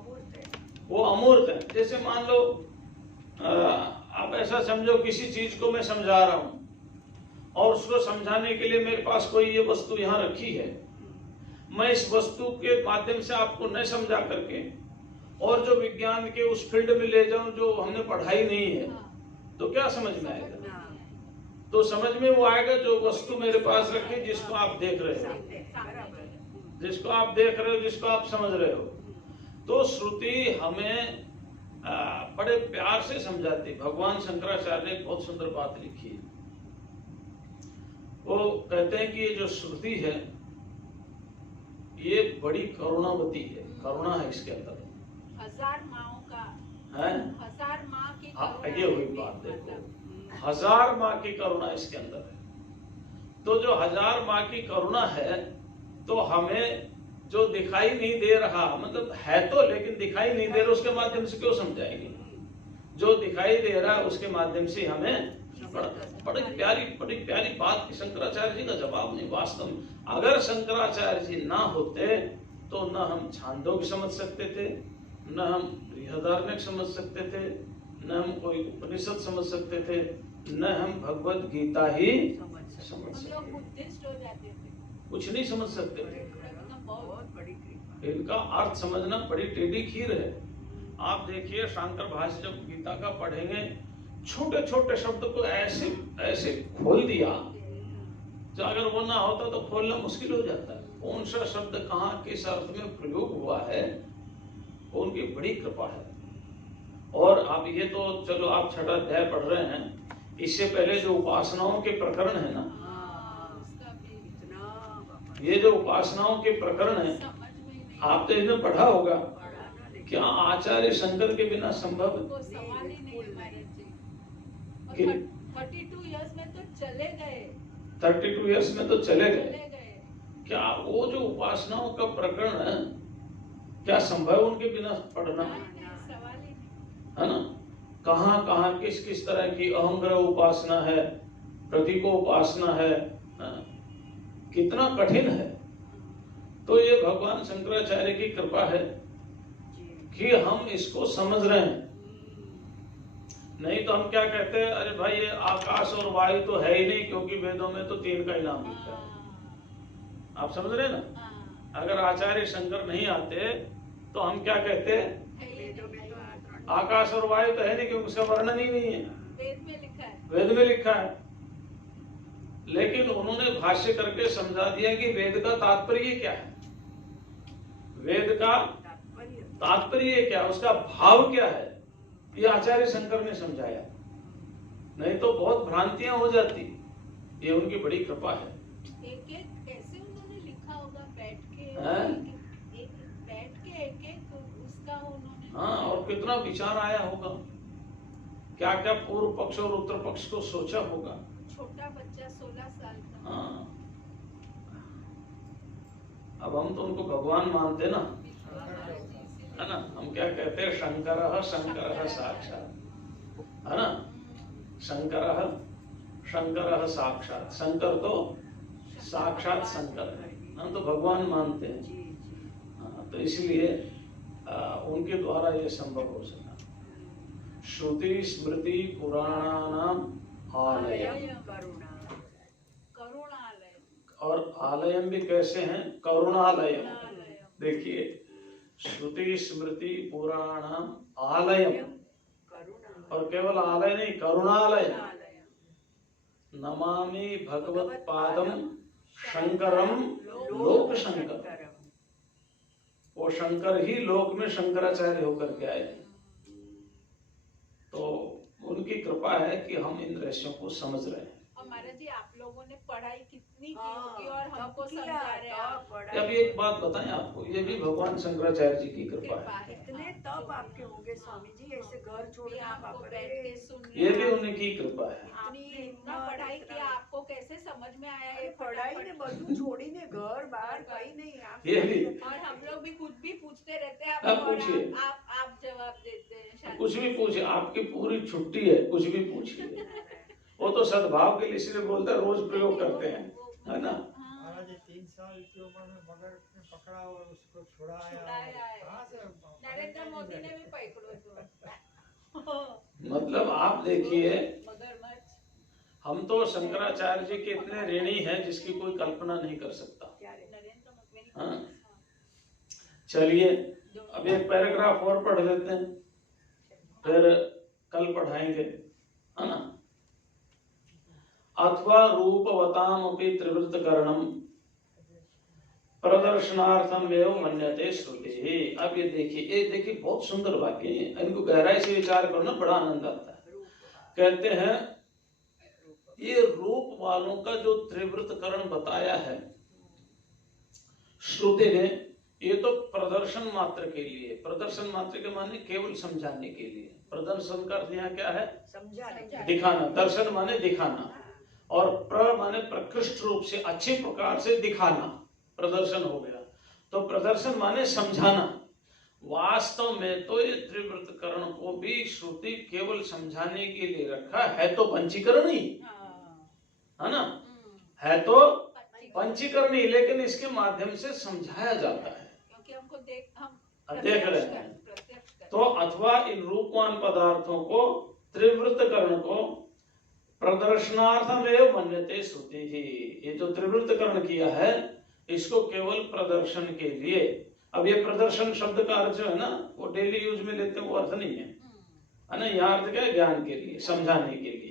वो अमूर्त है। जैसे मान लो आप ऐसा समझो, किसी चीज को मैं समझा रहा हूं और उसको समझाने के लिए मेरे पास कोई ये वस्तु यहाँ रखी है, मैं इस वस्तु के माध्यम से आपको नहीं समझा करके और जो विज्ञान के उस फील्ड में ले जाऊं जो हमने पढ़ाई नहीं है, तो क्या समझ में आएगा? तो समझ में वो आएगा जो वस्तु मेरे पास रखी, जिसको आप देख रहे हो, जिसको आप देख रहे हो, जिसको आप समझ रहे हो। तो श्रुति हमें बड़े प्यार से समझाती। भगवान शंकराचार्य ने एक बहुत सुंदर बात लिखी है। वो कहते हैं कि ये जो श्रुति है ये बड़ी करुणावती है, करुणा है इसके अंदर। 1000 माओं का है 1000 माँ की हाँ, करुणा ये हुई भी बात। देखो, मतलब 1000 माँ की करुणा इसके अंदर है। तो जो 1000 माँ की करुणा है, तो हमें जो दिखाई नहीं दे रहा, मतलब है तो लेकिन दिखाई नहीं दे रहा, उसके माध्यम से क्यों समझाएंगे? जो दिखाई दे रहा है उसके माध्यम से हमें बड़ी प्यारी बात की शंकराचार्य जी का जवाब नहीं। वास्तव में अगर शंकराचार्य जी ना होते तो न हम छांदोग्य समझ सकते थे, न हम बृहदारण्यक समझ सकते थे, न हम कोई उपनिषद समझ सकते थे, न हम भगवत गीता ही समझ हम लोग सकते, बुद्धिस्ट हो जाते थे। कुछ नहीं समझ सकते थे। बहुत बड़ी कृपा। इनका अर्थ समझना बड़ी टेढ़ी खीर है। आप देखिए शांकर भाष्य जब गीता का पढ़ेंगे, छोटे छोटे शब्द को ऐसे ऐसे खोल दिया, जो अगर वो ना होता तो खोलना मुश्किल हो जाता है। कौन सा शब्द कहाँ किस अर्थ में प्रयोग हुआ है, वो उनकी बड़ी कृपा है। और अब ये तो चलो आप छठा अध्याय पढ़ रहे हैं, इससे पहले जो उपासनाओं के प्रकरण है ना, उसका भी इतना ये जो उपासनाओं के प्रकरण है, समझ में नहीं आप तो इसमें पढ़ा होगा। बड़ा ना, लेकिन क्या आचार्य शंकर के बिना संभव है? को सवाल ही नहीं है महाराज जी। और कि- 32 इयर्स में तो चले गए 32 इयर्स में तो चले गए। चले गए। क्या वो जो उपासनाओं का प्रकरण है, क्या संभव है उनके बिना पढ़ना? नहीं, सवाल ही नहीं। है ना? कहाँ कहाँ किस किस तरह की अहंग्रह उपासना है, प्रतीको उपासना है, कितना कठिन है। तो ये भगवान शंकराचार्य की कृपा है कि हम इसको समझ रहे हैं। नहीं तो हम क्या कहते हैं, अरे भाई ये आकाश और वायु तो है ही नहीं, क्योंकि वेदों में तो 3 का ही नाम लिखा है। आप समझ रहे हैं ना? हाँ, अगर आचार्य शंकर नहीं आते तो हम क्या कहते हैं, है ही नहीं। आकाश और वायु तो है नहीं, क्योंकि उसका वर्णन ही नहीं है, वेद में लिखा है। वेद में लिखा है। लेकिन उन्होंने भाष्य करके समझा दिया कि वेद का तात्पर्य क्या है, वेद का तात्पर्य क्या, उसका भाव क्या है, ये आचार्य शंकर ने समझाया। नहीं तो बहुत भ्रांतियां हो जाती। ये उनकी बड़ी कृपा है। एक एक कैसे उन्होंने लिखा होगा बैठ के, हैं? एक बैठ के एक उसका उन्होंने। हाँ, और कितना विचार आया होगा, क्या क्या पूर्व पक्ष और उत्तर पक्ष को सोचा होगा। छोटा बच्चा 16 साल का। हाँ, अब हम तो उनको भगवान मानते ना, है ना। हम क्या कहते हैं, शंकर साक्षात, है ना। शंकर साक्षात, शंकर तो साक्षात शंकर है, हम तो भगवान मानते हैं। जी जी। हाँ, तो इसलिए उनके द्वारा ये संभव हो सका। श्रुति स्मृति पुराणानाम आलयम, करुणालय, और आलयम भी कैसे हैं, करुणालयम। देखिए, श्रुति स्मृति पुराणाम आलयम, और केवल आलय नहीं, करुणालय। नमामि भगवत पादम शंकरम लोक शंकर, वो शंकर ही लोक में शंकराचार्य होकर के आए। तो उनकी कृपा है कि हम इन रहस्यों को समझ रहे हैं। और महाराज जी, आप लोगों ने पढ़ाई कितनी की हाँ, होगी और हमको तब किया, समझा रहे हैं आप। तब पढ़ाई। अब एक बात बताएं आपको, ये भी भगवान शंकराचार्य जी की कृपा है। इतने तब आपके होंगे स्वामी जी, ऐसे घर भी छोड़ना, आपको बाप बैठ रे। के सुन ये भी उनकी कृपा है। आपने इतना पढ़ाई किया, आपको कैसे समझ में आया ये पढ़ाई ने फटाफट? બધું છોડીને ઘર બહાર કઈ નહીં આપ ये भी और हम लोग भी कुछ भी पूछते रहते हैं आप आपको, और पूछिए। आप जवाब देते हैं शांति कुछ भी से। पूछे, आपकी पूरी छुट्टी है, कुछ भी पूछिए। वो तो सद्भाव के लिए इसलिए बोलते हैं, रोज प्रयोग करते हैं, है ना। हाँ, महाराज जी 3 साल की उम्र में मगर ने पकड़ा और उसको छुड़ाया। छुड़ाया है। कहाँ से नरेंद्र मोदी ने भी पकड़ो तो मतलब आप देखिए, मगरमच्छ। हम तो शंकराचार्य जी के इतने ऋणी हैं जिसकी कोई कल्पना नहीं कर सकता। नरेंद्र मोदी हाँ। चलिए, अब एक पैराग्राफ और पढ़ लेते हैं, फिर कल पढ़ाएंगे, है ना। अथवा रूपवताम अपि त्रिवृत करणम प्रदर्शनार्थम एवं मन्यते श्रुति। अब ये देखिए बहुत सुंदर वाक्य है, इनको गहराई से विचार करो ना, बड़ा आनंद आता है। कहते हैं ये रूप वालों का जो त्रिवृतकरण बताया है श्रुति ने, ये तो प्रदर्शन मात्र के लिए, प्रदर्शन मात्र के माने केवल समझाने के लिए। प्रदर्शन का अर्थ यहाँ क्या है, समझाने दिखाना। दर्शन माने दिखाना, और प्र माने प्रकृष्ट रूप से, अच्छे प्रकार से दिखाना, प्रदर्शन हो गया। तो प्रदर्शन माने समझाना। वास्तव में तो ये त्रिवृतकरण को भी श्रुति केवल समझाने के लिए रखा है, तो पंचीकरण ही है ना, है तो पंचीकरण ही, लेकिन इसके माध्यम से समझाया जाता है, क्योंकि हमको हम देख रहे हैं। प्रत्यक्ष कर। तो अथवा इन रूपवान पदार्थों को, त्रिवृतकरण को प्रदर्शनार्थम एवं मन्यते श्रुति ही। ये जो त्रिवृतकरण किया है, इसको केवल प्रदर्शन के लिए। अब ये प्रदर्शन शब्द का अर्थ जो है ना, वो डेली यूज में लेते हैं, वो अर्थ नहीं है ना। यहाँ अर्थ क्या है, ज्ञान के लिए, समझाने के लिए।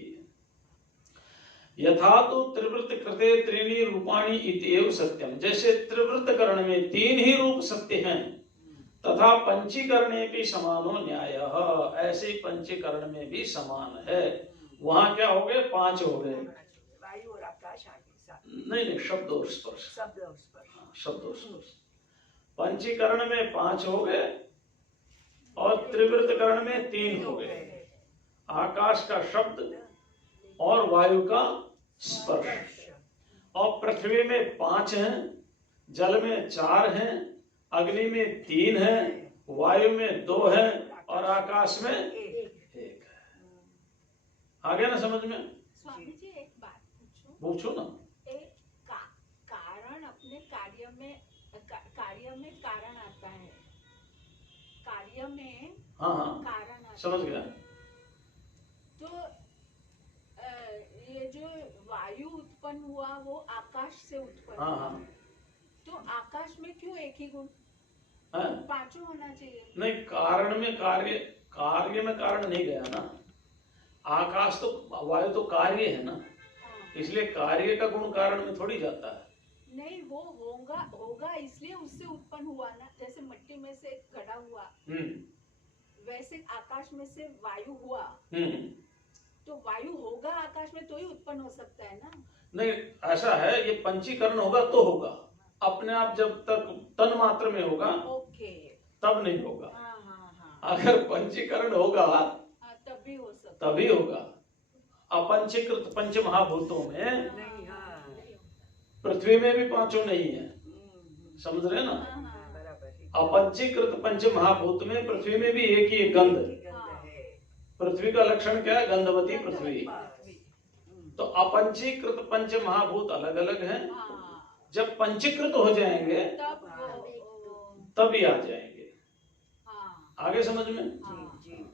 यथा तो त्रिवृत कृते त्रीणि रूपाणि इत्येव सत्यम, जैसे त्रिवृतकरण में 3 ही रूप सत्य हैं, तथा पंचीकरणे भी समानो न्यायः, ऐसे पंचीकरण में भी समान है। वहां क्या हो गए, 5 हो गए। वायु और आकाश आगे साथ नहीं, शब्द और स्पर्श, शब्द और स्पर्श। शब्द और स्पर्श। पंचीकरण में 5 हो गए और त्रिवृतकरण में 3 हो गए। आकाश का शब्द और वायु का स्पर्श। और पृथ्वी में 5 हैं, जल में 4 हैं, अग्नि में 3 हैं, वायु में 2 हैं, और आकाश में 1 है। आ गया ना समझ में? स्वामी जी एक बात पूछूं? पूछो ना। एक कारण अपने कार्य में कारण आता है, कार्य में हाँ कारण आता समझ है। गया। तो ये जो वायु उत्पन्न हुआ वो आकाश से उत्पन्न हाँ हुआ। हाँ तो आकाश में क्यों एक ही गुण, हाँ। 5 होना चाहिए? नहीं, कारण में कार्य में कारण नहीं गया ना। आकाश तो, वायु तो कार्य है ना, हाँ। इसलिए कार्य का गुण कारण में थोड़ी जाता है। नहीं, वो होगा इसलिए उससे उत्पन्न हुआ ना। जैसे मिट्टी में से घड़ा हुआ, वैसे आकाश में से वायु हुआ। तो वायु होगा आकाश में तो ही उत्पन्न हो सकता है ना। नहीं, ऐसा है, ये पंचीकरण होगा तो होगा, अपने आप जब तक तन मात्र में होगा ओके, तब नहीं होगा। हाँ। अगर पंचीकरण होगा तभी हो सकता, तभी होगा। अपंचीकृत पंच महाभूतों में नहीं, हाँ पृथ्वी में भी 5 नहीं है, समझ रहे हैं ना। बराबर ही। अपंचीकृत पंच महाभूत में पृथ्वी में भी एक ही गंध। गंध है। पृथ्वी का लक्षण क्या है? गंधवती पृथ्वी। पृथ्वी। तो अपंचीकृत पंच महाभूत अलग अलग हैं। हाँ, जब पंचीकृत हो जाएंगे तब तभी आ जाएंगे। हाँ, आगे समझ में? हाँ, जी।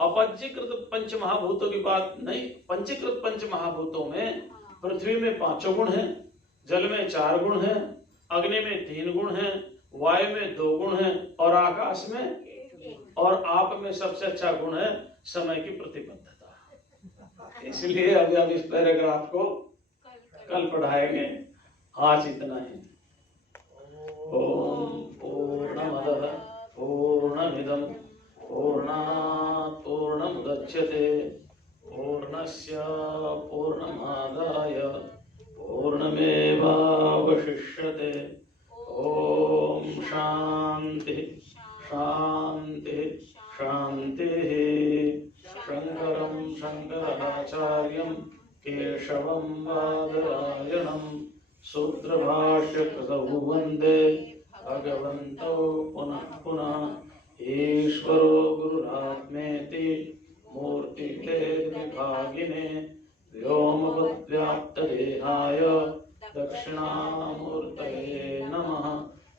अपंचीकृत पंच महाभूतों की बात नहीं। पंचीकृत पंच महाभूतों में हाँ, पृथ्वी में 5 गुण हैं, जल में 4 गुण हैं, अग्नि में 3 गुण हैं, वायु में 2 गुण हैं और आकाश में और आप में सबसे अच्छा गुण है समय की प्रतिबद्धता। इसलिए अभी हम इस पैराग्राफ को कल पढ़ाएंगे। आज इतना ही। ओम पूर्णमदः पूर्णमिदं पूर्णात् पूर्णमुदच्यते पूर्णस्य पूर्णमादाय पूर्णमेवावशिष्यते। ओम शांति शांति शांतिः। शंकरं शंकराचार्यं केशवं बादरायणं सूत्रभाष्यकृतौ वन्दे भगवन्तौ पुनः पुनः। ईश्वरो गुरुरात्मेति मूर्तिभेदविभागिने व्योमवद्व्याप्तदेहाय दक्षिणामूर्तये नमः।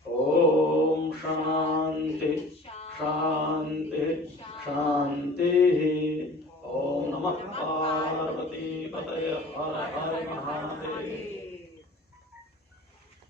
ओम शांति शांति शांतिः। ओम नमः पार्वती पतये हर हर महादेव।